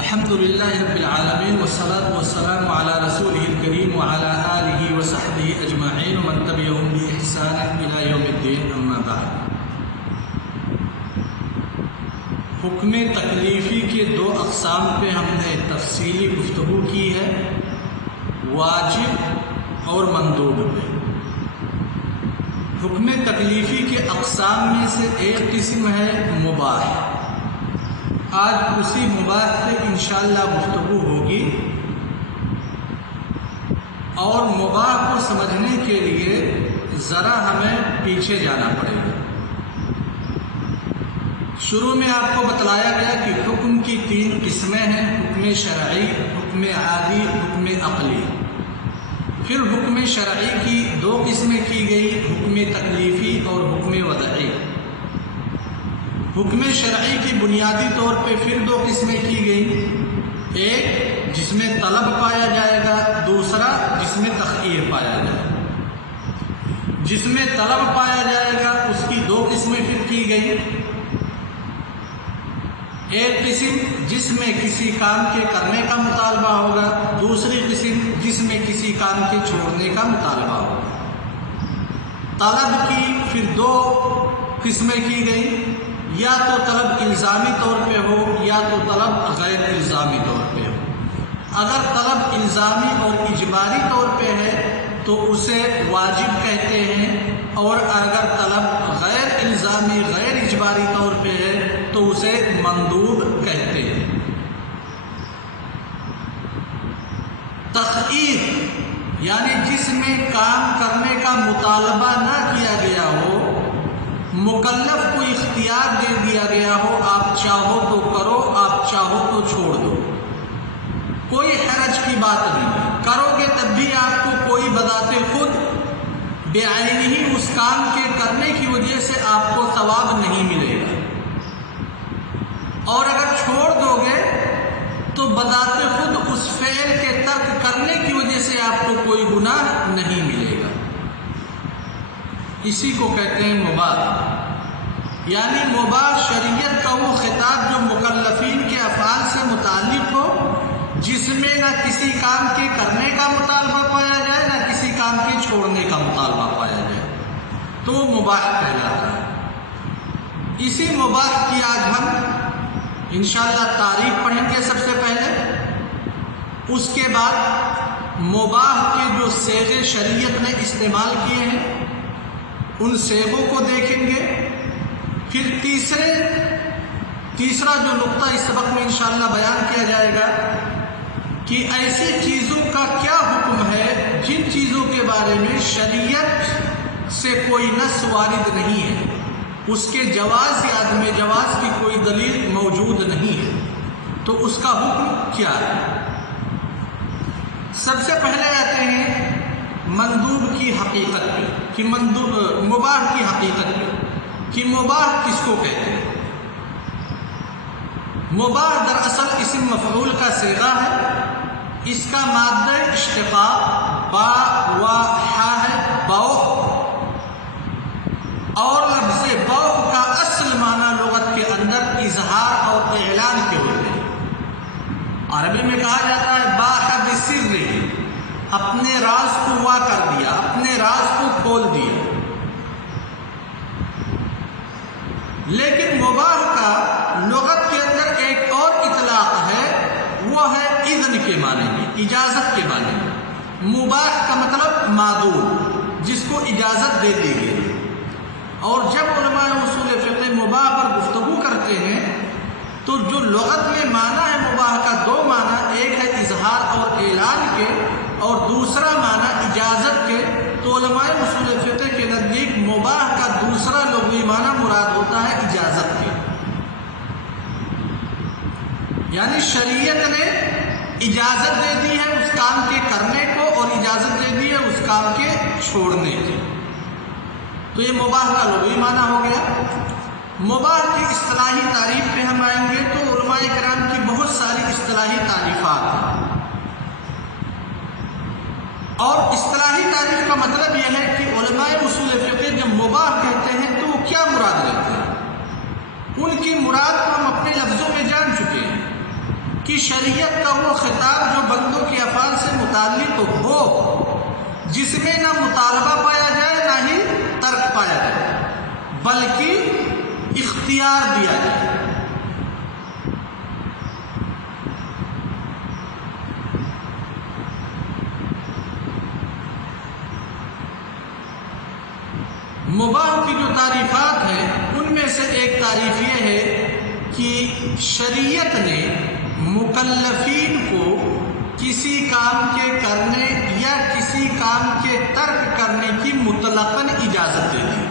الحمد للہ رب العالمین والصلاة والسلام علی رسولہ الکریم وعلی آلہ وصحبہ اجمعین ومن تبعہم بإحسان الی یوم الدین، اما بعد۔ حکم تکلیفی کے دو اقسام پہ ہم نے تفصیلی گفتگو کی ہے، واجب اور مندوب پہ۔ حکم تکلیفی کے اقسام میں سے ایک قسم ہے مباح۔ آج اسی مباح پہ انشاءاللہ گفتگو ہوگی، اور مباح کو سمجھنے کے لیے ذرا ہمیں پیچھے جانا پڑے گا۔ شروع میں آپ کو بتلایا گیا کہ حکم کی تین قسمیں ہیں، حکم شرعی، حکم عادی، حکم عقلی۔ پھر حکم شرعی کی دو قسمیں کی گئی، حکم تکلیفی اور حکم وضعی۔ حکم شرعی کی بنیادی طور پہ پھر دو قسمیں کی گئیں، ایک جس میں طلب پایا جائے گا، دوسرا جس میں تخییر پایا جائے گا۔ جس میں طلب پایا جائے گا اس کی دو قسمیں پھر کی گئی، ایک قسم جس میں کسی کام کے کرنے کا مطالبہ ہوگا، دوسری قسم جس میں کسی کام کے چھوڑنے کا مطالبہ ہوگا۔ طلب کی پھر دو قسمیں کی گئیں، یا تو طلب الزامی طور پہ ہو یا تو طلب غیر الزامی طور پہ ہو۔ اگر طلب الزامی اور اجباری طور پہ ہے تو اسے واجب کہتے ہیں، اور اگر طلب غیر الزامی غیر اجباری طور پہ ہے تو اسے مندوب کہتے ہیں۔ تخییر یعنی جس میں کام کرنے کا مطالبہ نہ کیا گیا ہو، مکلف کو اختیار دے دیا گیا ہو، آپ چاہو تو کرو، آپ چاہو تو چھوڑ دو، کوئی حرج کی بات نہیں، کرو گے تب بھی آپ کو کوئی بذات خود بعینہ ہی اس کام کے کرنے کی وجہ سے آپ کو ثواب نہیں ملے گا، اور اگر چھوڑ دو گے تو بذات خود اس فعل کے ترک کرنے کی وجہ سے آپ کو کوئی گناہ نہیں ملے گا۔ اسی کو کہتے ہیں مباح، یعنی مباح شریعت کا وہ خطاب جو مکلفین کے افعال سے متعلق ہو، جس میں نہ کسی کام کے کرنے کا مطالبہ پایا جائے نہ کسی کام کے چھوڑنے کا مطالبہ پایا جائے، تو وہ مباح کہلاتا ہے۔ اسی مباح کی آج ہم انشاءاللہ تعریف پڑھیں گے سب سے پہلے، اس کے بعد مباح کے جو صیغے شریعت نے استعمال کیے ہیں ان صیغوں کو دیکھیں گے، پھر تیسرا جو نقطہ اس سبق میں انشاءاللہ بیان کیا جائے گا کہ ایسی چیزوں کا کیا حکم ہے جن چیزوں کے بارے میں شریعت سے کوئی نص وارد نہیں ہے، اس کے جواز یا عدم جواز کی کوئی دلیل موجود نہیں ہے، تو اس کا حکم کیا ہے۔ سب سے پہلے آتے ہیں مندوب کی حقیقت پہ، کہ مباح کی حقیقت پہ، کہ مباح کس کو کہتے ہیں۔ مباح دراصل اسم مفعول کا صیغہ ہے، اس کا مادہ اشتقاق با و حا ہے، بوق، اور لفظ بوق کا اصل معنی لغت کے اندر اظہار اور اعلان کے ہوتے ہیں۔ عربی میں کہا جاتا ہے باح بسر، اپنے راز کو وا کر دیا، اپنے راز کو کھول دیا۔ لیکن مباح کا لغت کے اندر ایک اور اطلاق ہے، وہ ہے اذن کے معنی میں، اجازت کے معنی میں۔ مباح کا مطلب معدول، جس کو اجازت دے دی گئی۔ اور جب علماء اصول فقہ مباح پر گفتگو کرتے ہیں تو جو لغت میں معنی ہے مباح کا، دو معنی، ایک ہے اظہار اور اعلان کے، اور دوسرا معنی اجازت کے، تو علماء اصول فقہ کے نزدیک مباح کا دوسرا لغوی معنی مراد ہوتا ہے اجازت کے، یعنی شریعت نے اجازت دے دی ہے اس کام کے کرنے کو اور اجازت دے دی ہے اس کام کے چھوڑنے کی، تو یہ مباح کا لغوی معنی ہو گیا۔ مباح کی اصطلاحی تعریف پہ ہم آئیں گے تو علماء کرام کی بہت ساری اصطلاحی تعریفات ہیں، اور اصطلاحی تعریف کا مطلب یہ ہے کہ علماء اصول فقہ جب مباح کہتے ہیں تو وہ کیا مراد رکھتے ہیں۔ ان کی مراد کو ہم اپنے لفظوں میں جان چکے ہیں کہ شریعت کا وہ خطاب جو بندوں کے افعال سے متعلق ہو، جس میں نہ مطالبہ پایا جائے نہ ہی ترک پایا جائے، بلکہ اختیار دیا جائے۔ مباح کی جو تعریفات ہیں ان میں سے ایک تعریف یہ ہے کہ شریعت نے مکلفین کو کسی کام کے کرنے یا کسی کام کے ترک کرنے کی مطلقاً اجازت دے دی،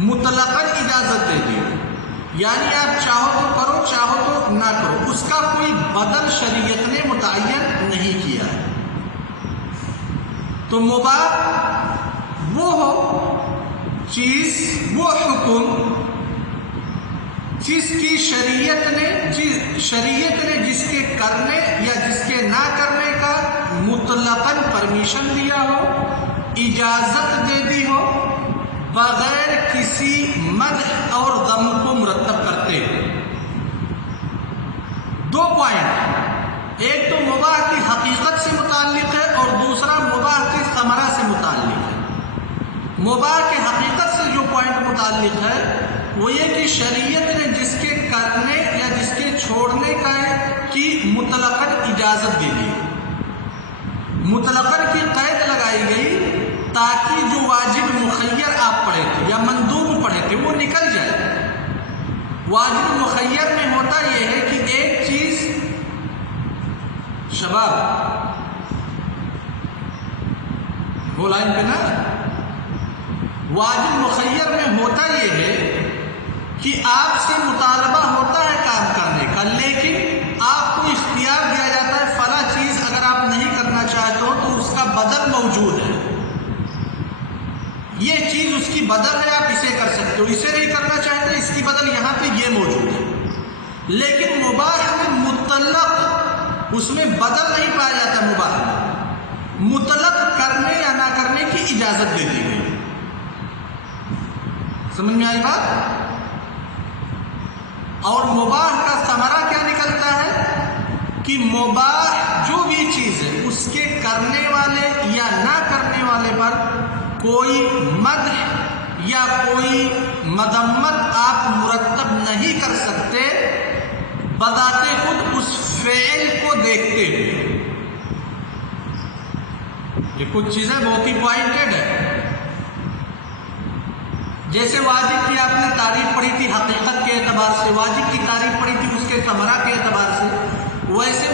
مطلقاً اجازت دے دی، یعنی آپ چاہو تو کرو چاہو تو نہ کرو، اس کا کوئی بدل شریعت نے متعین نہیں کیا ہے۔ تو مباح وہ ہو چیز، وہ حکم جس کی شریعت نے جس کے کرنے یا جس کے نہ کرنے کا مطلقاً پرمیشن دیا ہو، اجازت دے دی ہو، بغیر کسی مدح اور ذم کو مرتب کرتے ہوئے۔ دو پوائنٹ، ایک تو مباح کی حقیقت سے متعلق ہے اور دوسرا مباح کی ثمرہ سے متعلق ہے۔ مباح کے حقیقت سے جو پوائنٹ متعلق ہے وہ یہ کہ شریعت نے جس کے کرنے یا جس کے چھوڑنے کی مطلقاً اجازت دے دی، مطلقاً کی قید لگائی گئی تاکہ جو واجب مخیر آپ پڑھے تھے یا مندوب پڑھے تھے وہ نکل جائے۔ واجب مخیر میں ہوتا یہ ہے کہ ایک چیز، شباب وہ لائن پہ نا، واجب مخیر میں ہوتا یہ ہے کہ آپ سے مطالبہ ہوتا ہے کام کرنے کا، لیکن آپ کو اختیار دیا جاتا ہے فلاں چیز اگر آپ نہیں کرنا چاہتے ہو تو اس کا بدل موجود ہے، یہ چیز اس کی بدل ہے، آپ اسے کر سکتے ہو، اسے نہیں کرنا چاہتے اس کی بدل یہاں پہ یہ موجود ہے۔ لیکن مباح میں مطلق اس میں بدل نہیں پایا جاتا، مباح میں مطلق کرنے یا نہ کرنے کی اجازت دے دی گئی۔ سمجھ میں آئی بات؟ اور مباح کا ثمرہ کیا نکلتا ہے کہ مباح جو بھی چیز ہے اس کے کرنے والے یا نہ کرنے والے پر کوئی مدح یا کوئی مذمت آپ مرتب نہیں کر سکتے بذات خود اس فعل کو دیکھتے ہوئے۔ یہ کچھ چیزیں بہت ہی پوائنٹڈ ہے۔ جیسے واجب کی آپ نے تعریف پڑھی تھی حقیقت کے اعتبار سے، واجب کی تعریف پڑھی تھی اس کے ثمرہ کے اعتبار سے، ویسے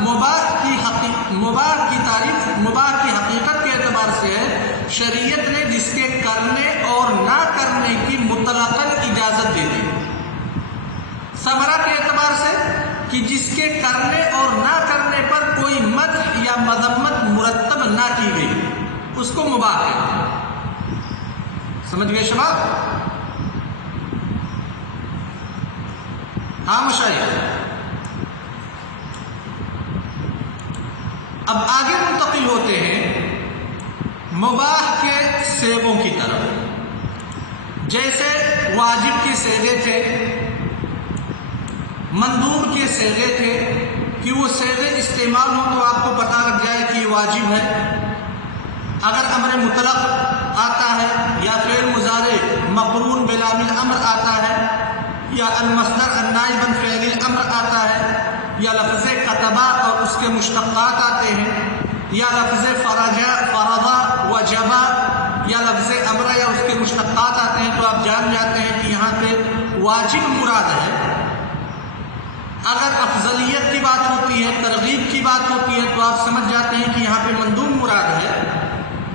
مباح کی تعریف مباح کی حقیقت کے اعتبار سے ہے، شریعت نے جس کے کرنے اور نہ کرنے کی مطلقاً اجازت دے دی۔ ثمرہ کے اعتبار سے کہ جس کے کرنے اور نہ کرنے پر کوئی مدح یا مذمت مرتب نہ کی گئی، اس کو مباح کہتے ہیں۔ سمجھ گئے شباب؟ ہاں مشاہد، اب آگے منتقل ہوتے ہیں مباح کے صیغوں کی طرف۔ جیسے واجب کے صیغے تھے، مندوب کے صیغے تھے کہ وہ صیغے استعمال ہوں تو آپ کو پتہ لگ جائے کہ یہ واجب ہے۔ اگر امر مطلق آتا ہے یا فعل مضارع مقرون بلام الامر آتا ہے یا المصدر النائب عن فعل الامر آتا ہے یا لفظ کتبہ اور اس کے مشتقات آتے ہیں یا لفظ فرضا وجبا یا لفظ امر یا اس کے مشتقات آتے ہیں، تو آپ جان جاتے ہیں کہ یہاں پہ واجب مراد ہے۔ اگر افضلیت کی بات ہوتی ہے، ترغیب کی بات ہوتی ہے، تو آپ سمجھ جاتے ہیں کہ یہاں پہ مندوب مراد ہے۔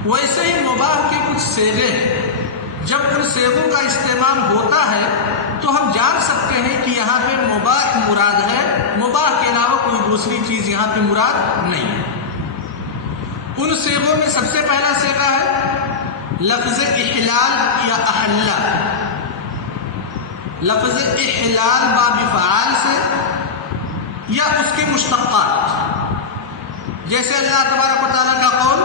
ویسے ہی مباح کے کچھ صیغے ہیں، جب ان صیغوں کا استعمال ہوتا ہے تو ہم جان سکتے ہیں کہ یہاں پہ مباح مراد ہے، مباح کے علاوہ کوئی دوسری چیز یہاں پہ مراد نہیں ہے۔ ان صیغوں میں سب سے پہلا صیغہ ہے لفظ احلال یا احلہ۔ لفظ احلال باب فعال سے یا اس کے مشتقات، جیسے اللہ تبارک و تعالیٰ کا قول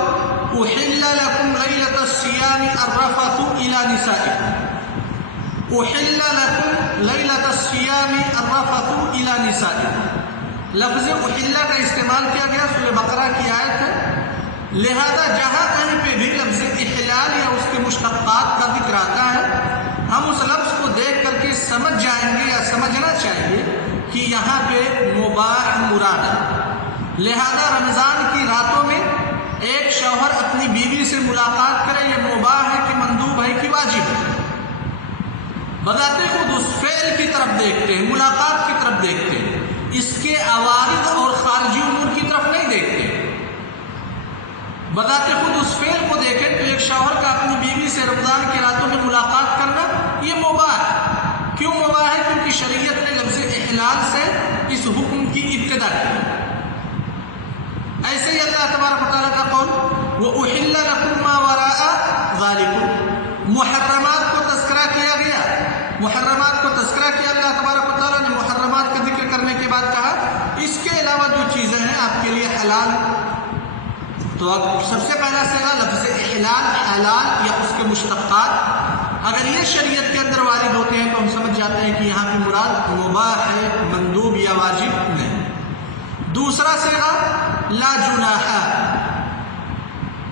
احل لکم لیلۃ الصیام الرفث الی نسائکم، احل لکم لیلۃ الصیام الرفث الی نسائکم، لفظ احلہ کا استعمال کیا گیا، سورہ بقرہ کی آیت ہے، لہذا جہاں کہیں پہ بھی لفظ احلال یا اس کے مشتقات کا ذکر آتا ہے، ہم اس لفظ کو دیکھ کر کے سمجھ جائیں گے یا سمجھنا چاہیے کہ یہاں پہ مباح مراد ہے۔ لہذا رمضان کی راتوں میں ایک شوہر اپنی بیوی سے ملاقات کرے، یہ مباح ہے کہ مندوب ہے کہ واجب ہے؟ بذات خود اس فعل کی طرف دیکھتے ہیں، ملاقات کی طرف دیکھتے ہیں، اس کے عوارض اور خارجی امور کی طرف نہیں دیکھتے۔ بذات خود اس فعل کو دیکھیں تو ایک شوہر کا اپنی بیوی سے رمضان کی راتوں میں ملاقات کرنا یہ مباح ہے۔ کیوں مباح ہے؟ کیونکہ شریعت نے لفظ احلال سے اس حکم کی ابتدا کی۔ ایسے ہی اللہ تبارک و تعالیٰ کا قول وَأُحِلَّ لَكُم مَّا وَرَاءَ ذَلِكُمْ، محرمات کو تذکرہ کیا گیا، محرمات کو تذکرہ کیا اللہ تبارک و تعالیٰ نے۔ محرمات کا ذکر کرنے کے بعد کہا اس کے علاوہ جو چیزیں ہیں آپ کے لیے حلال، تو اب سب سے پہلا صیغہ لفظ احلال، حلال یا اس کے مشتقات، اگر یہ شریعت کے اندر وارد ہوتے ہیں تو ہم سمجھ جاتے ہیں کہ یہاں پہ مراد مباح ہے، مندوب یا واجب نہیں۔ دوسرا صیغہ لا جناح،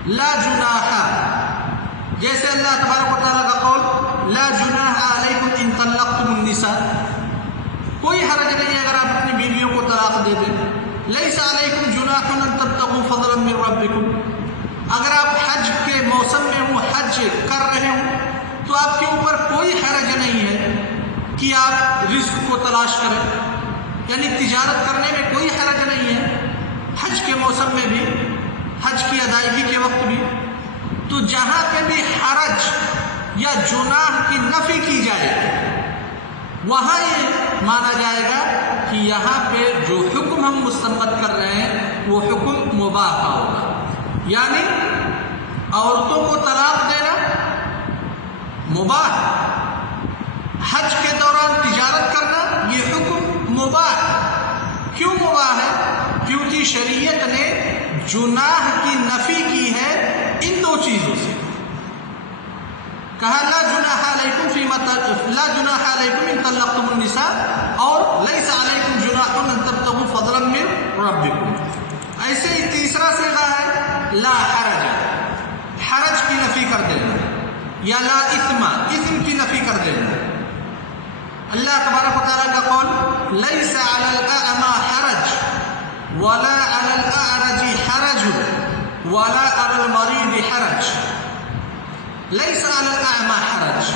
لا جناح، جیسے اللہ تبارک و تعالیٰ کا قول لا جناح علیکم ان طلقتم النساء، کوئی حرج نہیں ہے اگر آپ اپنی بیویوں کو طلاق دے دیں۔ لیس علیکم جناح ان تبتغوا فضلا من ربکم، اگر آپ حج کے موسم میں ہوں، حج کر رہے ہوں تو آپ کے اوپر کوئی حرج نہیں ہے کہ آپ رزق کو تلاش کریں، یعنی تجارت کرنے میں کوئی حرج نہیں ہے حج کے موسم میں بھی، حج کی ادائیگی کے وقت بھی۔ تو جہاں پہ بھی حرج یا جناح کی نفی کی جائے وہاں یہ مانا جائے گا کہ یہاں پہ جو حکم ہم مستنبط کر رہے ہیں وہ حکم مباح کا ہوگا، یعنی عورتوں کو طلاق دینا مباح، حج کے دوران تجارت کرنا یہ حکم مباح۔ کیوں مباح ہے؟ کیونکہ شریعت نے جناح کی نفی کی ہے ان دو چیزوں سے، کہا لا جناح علیکم فیما لا جناح علیکم ان طلقتم النساء، اور لیس علیکم جناح ان تبتغوا فضلا من ربکم۔ ایسے ہی تیسرا صیغہ ہے لا حرج، حرج کی نفی کر دینا، یا لا اثم، اثم کی نفی کر دینا۔ اللہ تبارک و تعالیٰ کا قول لیس علی الاعمى حرج ولا علی الاعرج حرج ولا علی المریض حرج، لیس علی الاعمى حرج،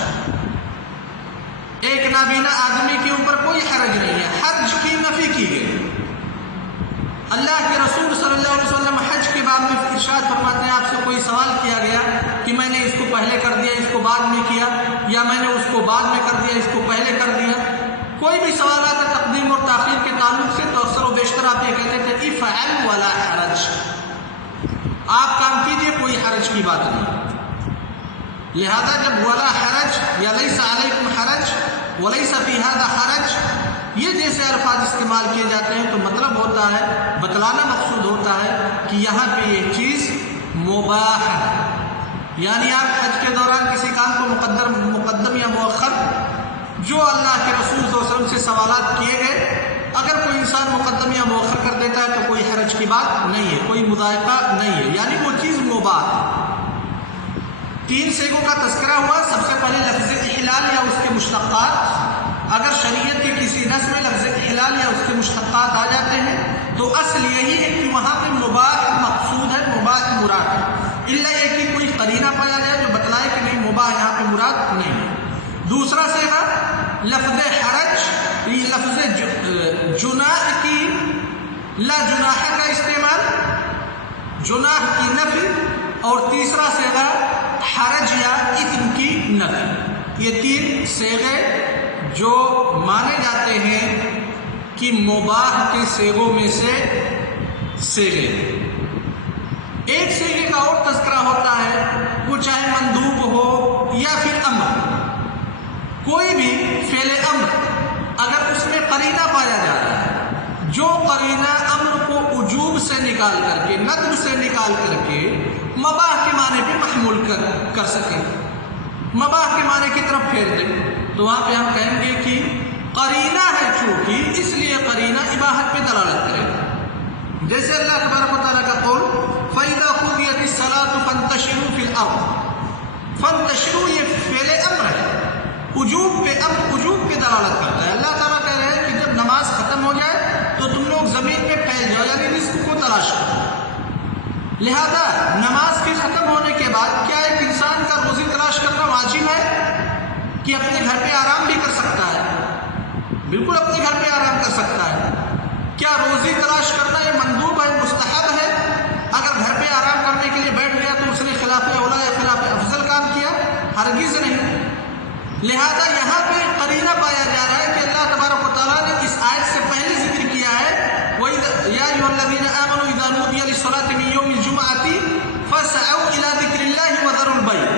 ایک نابینا آدمی کے اوپر کوئی حرج نہیں ہے، حرج کی نفی کی گئی۔ اللہ کے رسول صلی اللہ علیہ وسلم حج کے بعد میں ارشاد فرماتے ہیں آپ سے کوئی سوال کیا گیا کہ میں نے اس کو پہلے کر دیا، اس کو بعد میں کیا، یا میں نے اس کو بعد میں کر دیا، اس کو پہلے کر دیا، کوئی بھی سوالات تقدیم اور تاخیر کے تعلق سے تو اکثر و بیشتر آپ یہ کہتے تھے افعل ولا حرج، آپ کام کیجئے کوئی حرج کی بات نہیں۔ لہذا جب ولا حرج یا لیس علیکم حرج ولیس فی ھذا حرج یہ جیسے الفاظ استعمال کیے جاتے ہیں تو مطلب ہوتا ہے، بتلانا مقصود ہوتا ہے کہ یہاں پہ یہ چیز مباح ہے، یعنی آپ حج کے دوران کسی کام کو مقدم یا مؤخر، جو اللہ کے رسول صلی اللہ علیہ وسلم سے سوالات کیے گئے، اگر کوئی انسان مقدم یا مؤخر کر دیتا ہے تو کوئی حرج کی بات نہیں ہے، کوئی مضائقہ نہیں ہے، یعنی وہ چیز مباح ہے۔ تین صیغوں کا تذکرہ ہوا، سب سے پہلے لفظ احلال یا اس کے مشتقات، اگر شریعت کے کسی نص میں لفظ احلال یا اس کے مشتقات آ جاتے ہیں تو اصل یہی ہے کہ وہاں پہ مباح مقصود ہے، مباح مراد ہے، الا یہ کہ کوئی قرینہ پایا جائے جو بتلائے کہ نہیں مباح یہاں پہ مراد نہیں ہے۔ دوسرا صیغہ لفظ حرج، لفظ جناح کی لا جناح کا استعمال، جناح کی نفی، اور تیسرا صیغہ حرج یا اثم کی نفی۔ یہ تین صیغے جو مانے جاتے ہیں کہ مباح کے صیغوں میں سے صیغے۔ ایک صیغے کا اور تذکرہ ہوتا ہے، وہ چاہے مندوب ہو یا پھر امر، کوئی بھی فعل امر اگر اس میں قرینہ پایا جا رہا ہے، جو قرینہ امر کو وجوب سے نکال کر کے، ندب سے نکال کر کے مباح کے معنی پہ محمول کر سکے، مباح کے معنی کی طرف پھیر دے، تو وہاں پہ ہم کہیں گے کہ قرینہ ہے کیوں کی؟ اس لیے قرینہ اباحت پہ دلالت کرے گا. جیسے اللہ تبارک و تعالیٰ کا قول فَإِذَا قُضِيَتِ الصَّلَاةُ فَانتَشِرُوا فِي الْأَرْضِ، فَانتَشِرُوا یہ فعل امر ہے، وجوب پہ دلالت کرتا ہے. اللہ تعالیٰ کہہ رہے ہیں کہ جب نماز ختم ہو جائے تو تم لوگ زمین میں پھیل جاؤ، یعنی رزق کو تلاش کرو. لہذا نماز کے ختم ہونے کے بعد کیا ایک انسان کا روزی تلاش کرنا واجب ہے کہ اپنے گھر پہ آرام بھی کر سکتا ہے؟ بالکل اپنے گھر پہ آرام کر سکتا ہے. کیا روزی تلاش کرنا یہ مندوب ہے، مستحب ہے؟ اگر گھر پہ آرام کرنے کے لیے بیٹھ گیا تو اس نے خلاف اولا یا خلاف افضل کام کیا؟ ہرگز نہیں. لہذا یہاں پہ قرینہ پایا جا رہا ہے کہ اللہ تبارک و تعالیٰ نے اس آیت سے پہلے ذکر کیا ہے يَا أَيُّهَا الَّذِينَ آمَنُوا إِذَا نُودِيَ لِلصَّلَاةِ مِن يَوْمِ الْجُمْعَةِ فَاسْعَوْا إِلَىٰ ذِكْرِ اللَّهِ وَذَرُوا الْبَيْعَ،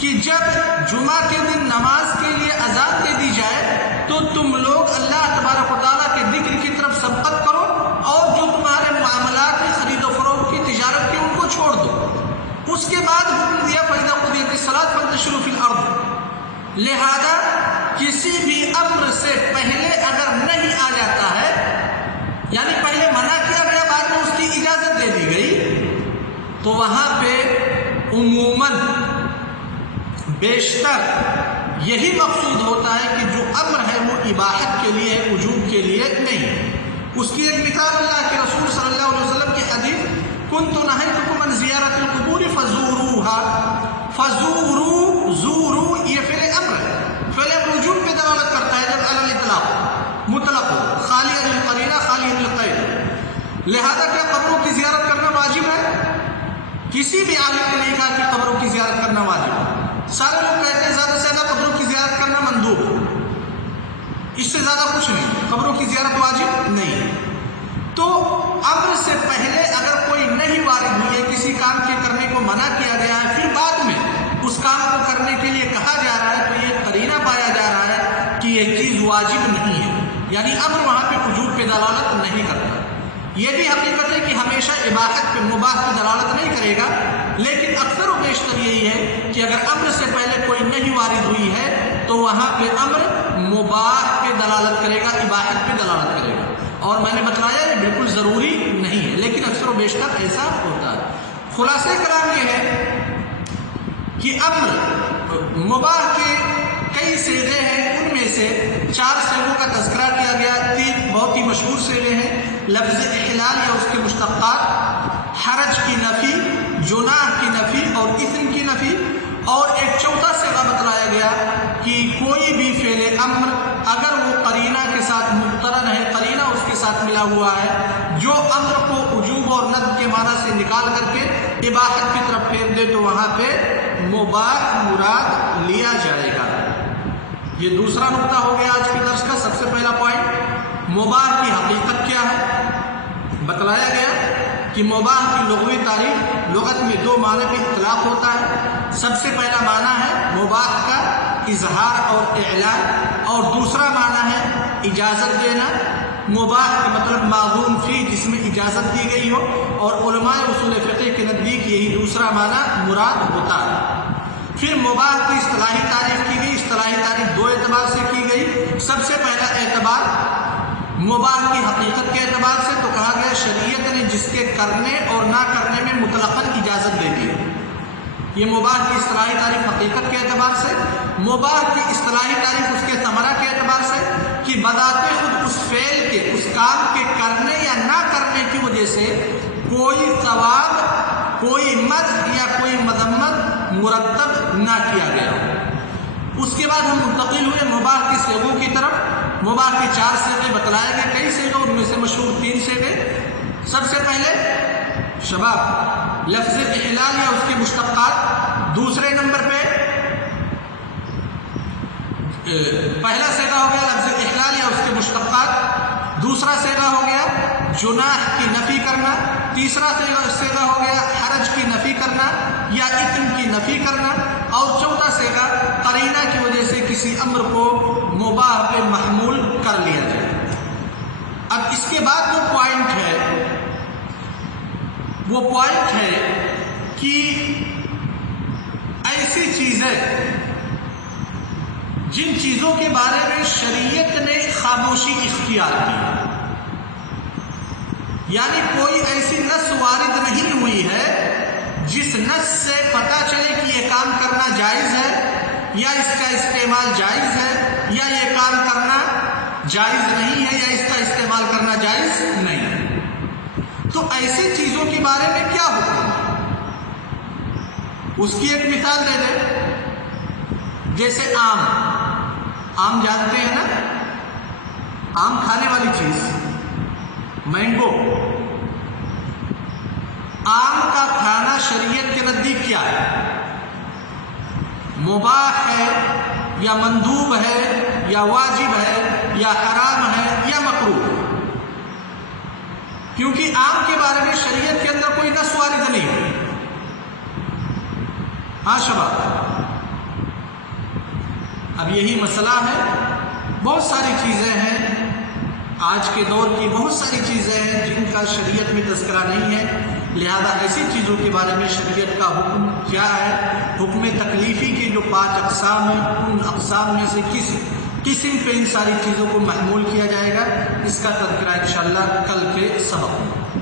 کہ جب جمعہ کے دن نماز کے لیے اذان دے دی جائے تو تم لوگ اللہ تبارک و تعالیٰ کے ذکر کی طرف سبقت کرو اور جو تمہارے معاملات کی خرید و فروخت کی تجارت کی ان کو چھوڑ دو. اس کے بعد حکم دیا فَإِذَا قُضِيَتِ الصَّلَاةُ فَانتَشِرُوا فِي الْأَرْضِ. لہذا کسی بھی امر سے پہلے اگر نہیں آ جاتا ہے، یعنی پہلے منع کیا گیا بعد میں اس کی اجازت دے دی گئی، تو وہاں پہ عموماً بیشتر یہی مقصود ہوتا ہے کہ جو امر ہے وہ اباحت کے لیے، وجوب کے لیے نہیں. اس کی ایک مثال اللہ کے رسول صلی اللہ علیہ وسلم کی حدیث كنت نهيتكم عن زیارت القبور فزوروها، فزورو زورو یہ فعل امر ہے، فعل امر وجوب پہ دلالت کرتا ہے جب علی الاطلاق مطلق ہو، خالی عن القرینہ خالی عن القید. لہذا کیا قبروں کی زیارت کرنا واجب ہے؟ کسی بھی عالم نے نہیں کہا کہ قبروں کی زیارت کرنا واجب ہے. سارے لوگ کہتے ہیں زیادہ سے زیادہ قبروں کی زیارت کرنا مندوب ہے، اس سے زیادہ کچھ نہیں، قبروں کی زیارت واجب نہیں. تو امر سے پہلے اگر کوئی نہیں وارد ہوئی ہے، کسی کام کے کرنے کو منع کیا گیا ہے، پھر بعد میں اس کام کو کرنے کے لیے کہا جا رہا ہے، تو یہ قرینہ پایا جا رہا ہے کہ یہ چیز واجب نہیں ہے، یعنی امر وہاں پہ وجوب پہ دلالت نہیں کرتا. یہ بھی حقیقت ہے کہ ہمیشہ اباحت پہ مباح پہ دلالت نہیں کرے گا، لیکن اکثر و بیشتر یہی ہے کہ اگر امر سے پہلے کوئی نہیں وارد ہوئی ہے تو وہاں پہ امر مباح پہ دلالت کرے گا، اباحت پہ دلالت کرے گا. اور میں نے بتلایا یہ بالکل ضروری نہیں ہے، لیکن اکثر و بیشتر ایسا ہوتا ہے. خلاصہ کلام یہ ہے کہ امر مباح کے کئی صیغے ہیں، ان میں سے 4 صیغوں کا تذکرہ کیا گیا. 3 بہت ہی مشہور صیغے ہیں: لفظ احلال یا اس کے مشتقات، حرج کی نفی، جناح کی نفی اور اثم کی نفی. اور ایک چوتھا صیغہ بتلایا گیا کہ کوئی بھی فعل امر اگر وہ قرینہ کے ساتھ مقترن ہے، قرینہ اس کے ساتھ ملا ہوا ہے، جو امر کو وجوب اور ندب کے معنی سے نکال کر کے اباحت کی طرف پھیر دے تو وہاں پہ مباح مراد لیا جائے گا. یہ دوسرا نقطہ ہو گیا آج کے درس کا. سب سے پہلا پوائنٹ، مباح کی حقیقت کیا ہے. بتلایا گیا کہ مباح کی لغوی تعریف، لغت میں 2 معنی پہ اطلاق ہوتا ہے. سب سے پہلا معنی ہے مباح کا اظہار اور اعلان، اور دوسرا معنی ہے اجازت دینا. مباح کا مطلب معظوم فی، جس میں اجازت دی گئی ہو، اور علماء اصول فقہ کے نزدیک یہی دوسرا معنی مراد ہوتا ہے. پھر مباح کی اصطلاحی تعریف کی گئی. اصطلاحی تعریف 2 اعتبار سے کی گئی. سب سے پہلا اعتبار مباح کی حقیقت کے اعتبار سے، تو کہا گیا شریعت نے جس کے کرنے اور نہ کرنے میں مطلقاً اجازت دے دی. یہ مباح کی اصطلاحی تعریف حقیقت کے اعتبار سے. مباح کی اصطلاحی تعریف اس کے ثمرہ کے اعتبار سے کہ بذات خود اس فعل کے، اس کام کے کرنے یا نہ کرنے کی وجہ سے کوئی ثواب، کوئی مدح یا کوئی مذمت مرتب نہ کیا گیا. اس کے بعد ہم منتقل ہوئے مباح کی صیغوں کی طرف. مباح کے 4 صیغے بتلائے گئے، کئی صیغے، ان میں سے مشہور 3 صیغے. سب سے پہلے شباب، لفظ احلال یا اس کے مشتقات. دوسرے نمبر پہ پہلا صیغہ ہو گیا لفظ احلال یا اس کے مشتقات. دوسرا صیغہ ہو گیا جناح کی نفی کرنا. تیسرا صیغہ ہو گیا حرج کی نفی کرنا یا اثم کی نفی کرنا. اور چوتھا صیغہ قرینہ کی وجہ سے کسی امر کو مباح پہ محمول کر لیا جائے. اب اس کے بعد جو پوائنٹ ہے وہ پوائنٹ ہے کہ ایسی چیزیں جن چیزوں کے بارے میں شریعت نے خاموشی اختیار کی، یعنی کوئی ایسی نص وارد نہیں ہوئی ہے جس نص سے پتہ چلے کہ یہ کام کرنا جائز ہے یا اس کا استعمال جائز ہے یا یہ کام کرنا جائز نہیں ہے یا اس کا استعمال کرنا جائز نہیں ہے۔ تو ایسی چیزوں کے بارے میں کیا حکم ہے؟ اس کی ایک مثال دے دیں، جیسے آم جانتے ہیں نا، آم کھانے والی چیز، مینگو، آم کا کھانا شریعت کے نزدیک کیا ہے؟ مباح ہے یا مندوب ہے یا واجب ہے یا حرام ہے یا مکروہ ہے؟ کیونکہ آم کے بارے میں شریعت کے اندر کوئی نص وارد نہیں ہے۔ ہاں شباب، اب یہی مسئلہ ہے، بہت ساری چیزیں ہیں، آج کے دور کی بہت ساری چیزیں ہیں جن کا شریعت میں تذکرہ نہیں ہے، لہذا ایسی چیزوں کے بارے میں شریعت کا حکم کیا ہے؟ حکم تکلیفی کے جو 5 اقسام ہیں، ان اقسام میں سے کس قسم پہ ان ساری چیزوں کو محمول کیا جائے گا، اس کا تذکرہ انشاءاللہ کل کے سبق میں۔